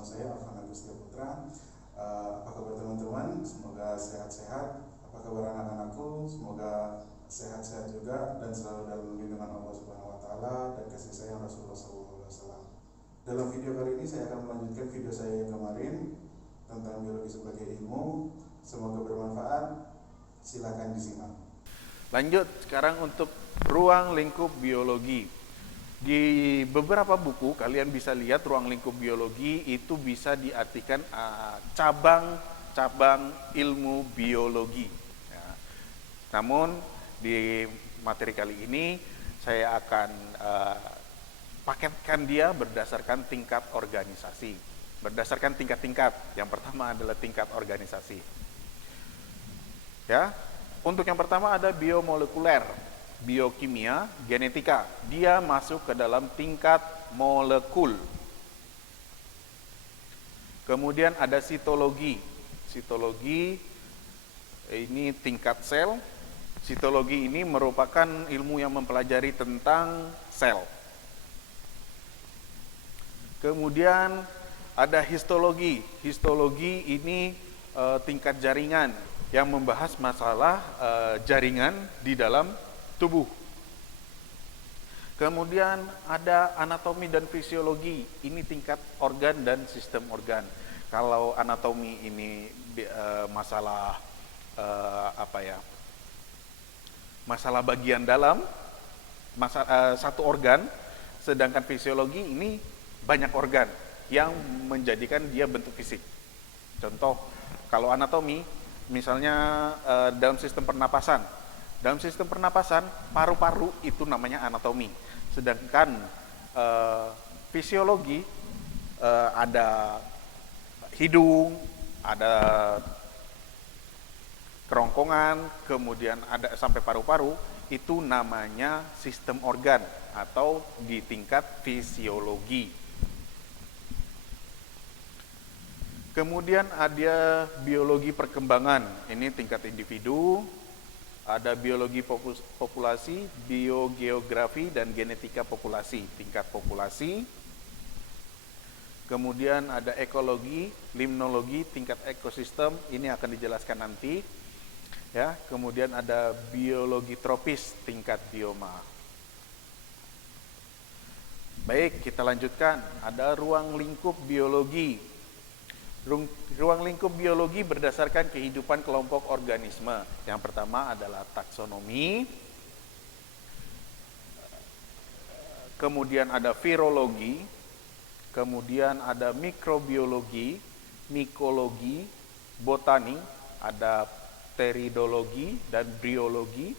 bersama saya Alvan Agustia Putra. Apa kabar teman-teman? Semoga sehat-sehat. Apa kabar anak-anakku? Semoga sehat-sehat juga dan selalu dalam lindungan Allah Subhanahu wa taala dan kasih sayang Rasulullah SAW. Dalam video kali ini saya akan melanjutkan video saya yang kemarin tentang biologi sebagai ilmu. Semoga bermanfaat. Silakan disimak. Lanjut sekarang untuk ruang lingkup biologi. Di beberapa buku kalian bisa lihat ruang lingkup biologi itu bisa diartikan cabang-cabang ilmu biologi. Ya. Namun di materi kali ini saya akan paketkan dia berdasarkan tingkat organisasi. Berdasarkan tingkat-tingkat. Yang pertama adalah tingkat organisasi. Ya. Untuk yang pertama ada biomolekuler, biokimia, genetika. Dia masuk ke dalam tingkat molekul. Kemudian ada sitologi. Sitologi ini tingkat sel. Sitologi ini merupakan ilmu yang mempelajari tentang sel. Kemudian ada histologi. Histologi ini tingkat jaringan yang membahas masalah jaringan di dalam tubuh. Kemudian ada anatomi dan fisiologi, ini tingkat organ dan sistem organ. Kalau anatomi ini masalah masalah bagian dalam satu organ, sedangkan fisiologi ini banyak organ yang menjadikan dia bentuk fisik. Contoh, kalau anatomi misalnya dalam sistem pernapasan. Dalam sistem pernapasan, paru-paru itu namanya anatomi. Sedangkan fisiologi ada hidung, ada kerongkongan, kemudian ada sampai paru-paru, itu namanya sistem organ atau di tingkat fisiologi. Kemudian ada biologi perkembangan, ini tingkat individu, ada biologi populasi, biogeografi, dan genetika populasi, tingkat populasi. Kemudian ada ekologi, limnologi, tingkat ekosistem, ini akan dijelaskan nanti. Ya, kemudian ada biologi tropis, tingkat bioma. Baik, kita lanjutkan. Ada ruang lingkup biologi. Ruang lingkup biologi berdasarkan kehidupan kelompok organisme. Yang pertama adalah taksonomi. Kemudian ada virologi. Kemudian ada mikrobiologi, mikologi, botani, ada teridologi dan briologi,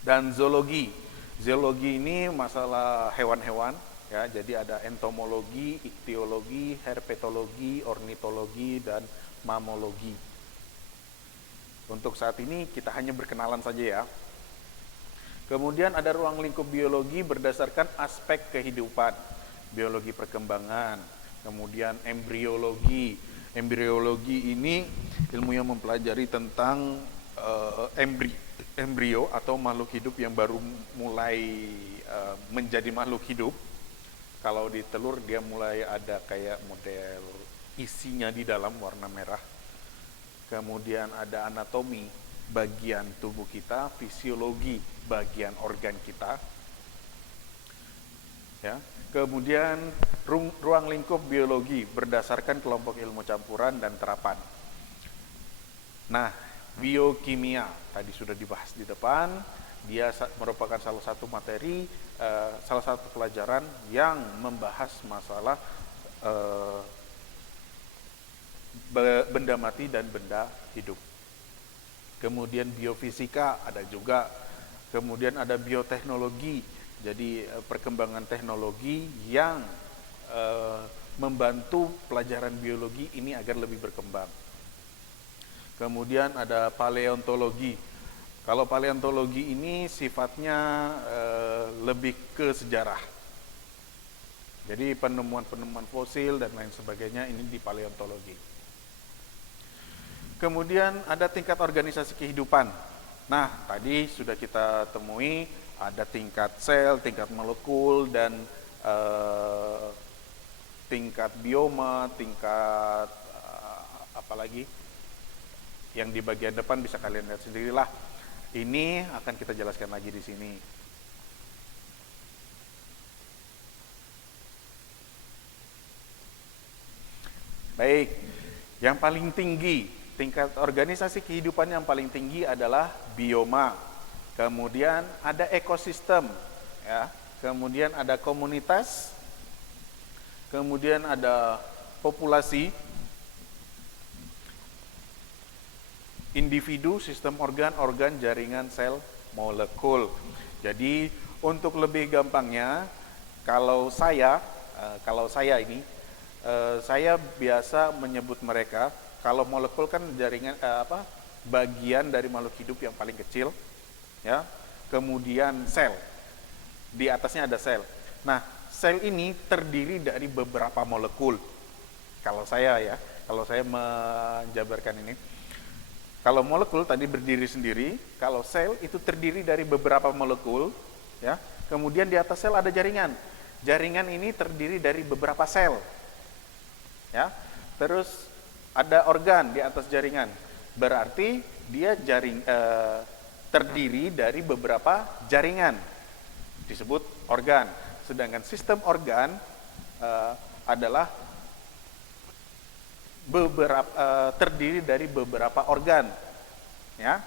dan zoologi. Zoologi ini masalah hewan-hewan. Ya, jadi ada entomologi, iktiologi, herpetologi, ornitologi, dan mammologi. Untuk saat ini kita hanya berkenalan saja ya. Kemudian ada ruang lingkup biologi berdasarkan aspek kehidupan. Biologi perkembangan, kemudian embriologi. Embriologi ini ilmu yang mempelajari tentang embrio atau makhluk hidup yang baru mulai menjadi makhluk hidup. Kalau di telur dia mulai ada kayak model isinya di dalam warna merah. Kemudian ada anatomi, bagian tubuh kita, fisiologi, bagian organ kita. Ya. Kemudian ruang lingkup biologi berdasarkan kelompok ilmu campuran dan terapan. Nah, biokimia tadi sudah dibahas di depan. Dia merupakan salah satu materi, salah satu pelajaran yang membahas masalah benda mati dan benda hidup. Kemudian biofisika ada juga. Kemudian ada bioteknologi, jadi perkembangan teknologi yang membantu pelajaran biologi ini agar lebih berkembang. Kemudian ada paleontologi. Kalau paleontologi ini sifatnya lebih ke sejarah. Jadi penemuan-penemuan fosil dan lain sebagainya ini di paleontologi. Kemudian ada tingkat organisasi kehidupan. Nah, tadi sudah kita temui ada tingkat sel, tingkat molekul, dan tingkat bioma, tingkat apalagi yang di bagian depan bisa kalian lihat sendirilah. Ini akan kita jelaskan lagi di sini. Baik, yang paling tinggi, tingkat organisasi kehidupan yang paling tinggi adalah bioma. Kemudian ada ekosistem, ya. Kemudian ada komunitas, kemudian ada populasi, individu, sistem organ, jaringan, sel, molekul. Jadi untuk lebih gampangnya, kalau saya saya biasa menyebut mereka, kalau molekul kan jaringan bagian dari makhluk hidup yang paling kecil, ya. Kemudian sel, di atasnya ada sel. Nah, sel ini terdiri dari beberapa molekul. Kalau saya menjabarkan ini, kalau molekul tadi berdiri sendiri, kalau sel itu terdiri dari beberapa molekul, ya. Kemudian di atas sel ada jaringan. Jaringan ini terdiri dari beberapa sel, ya. Terus ada organ di atas jaringan. Berarti dia terdiri dari beberapa jaringan, disebut organ. Sedangkan sistem organ adalah terdiri dari beberapa organ, ya.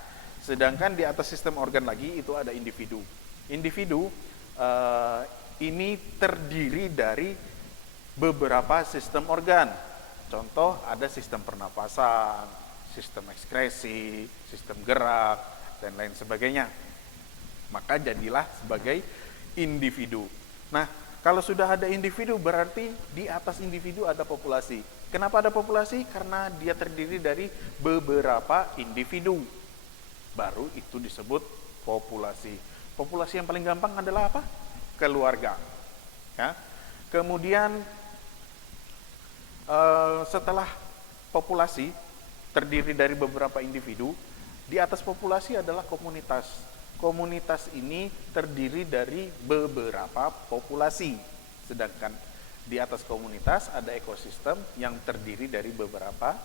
Sedangkan di atas sistem organ lagi itu ada individu. Individu ini terdiri dari beberapa sistem organ. Contoh, ada sistem pernapasan, sistem ekskresi, sistem gerak, dan lain sebagainya. Maka jadilah sebagai individu. Nah, kalau sudah ada individu, berarti di atas individu ada populasi. Kenapa ada populasi? Karena dia terdiri dari beberapa individu. Baru itu disebut populasi. Populasi yang paling gampang adalah apa? Keluarga. Ya. Kemudian setelah populasi terdiri dari beberapa individu, di atas populasi adalah komunitas. Komunitas ini terdiri dari beberapa populasi. Sedangkan di atas komunitas ada ekosistem yang terdiri dari beberapa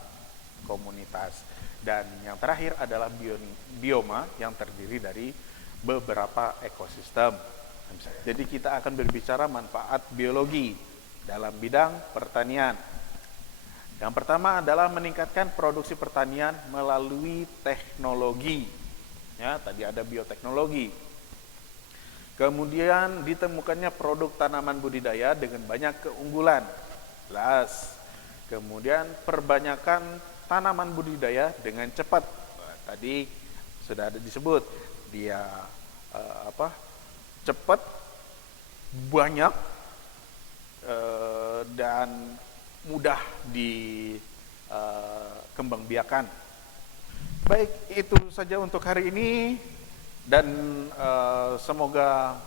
komunitas. Dan yang terakhir adalah bioma yang terdiri dari beberapa ekosistem. Jadi kita akan berbicara manfaat biologi dalam bidang pertanian. Yang pertama adalah meningkatkan produksi pertanian melalui teknologi. Ya, tadi ada bioteknologi. Kemudian ditemukannya produk tanaman budidaya dengan banyak keunggulan. Kemudian perbanyakan tanaman budidaya dengan cepat. Tadi sudah ada disebut, dia cepat, banyak, dan mudah dikembangbiakan. Baik, itu saja untuk hari ini, dan semoga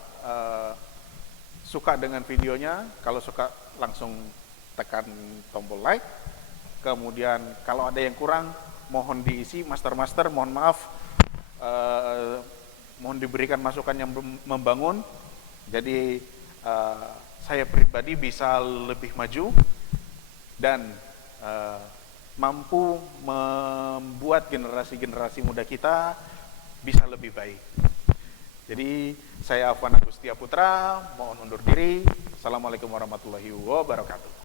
suka dengan videonya. Kalau suka langsung tekan tombol like. Kemudian kalau ada yang kurang mohon diisi, master mohon maaf, mohon diberikan masukan yang membangun. Jadi saya pribadi bisa lebih maju dan mampu membuat generasi-generasi muda kita bisa lebih baik. Jadi saya Afwan Agustia Putra, mohon undur diri. Assalamualaikum warahmatullahi wabarakatuh.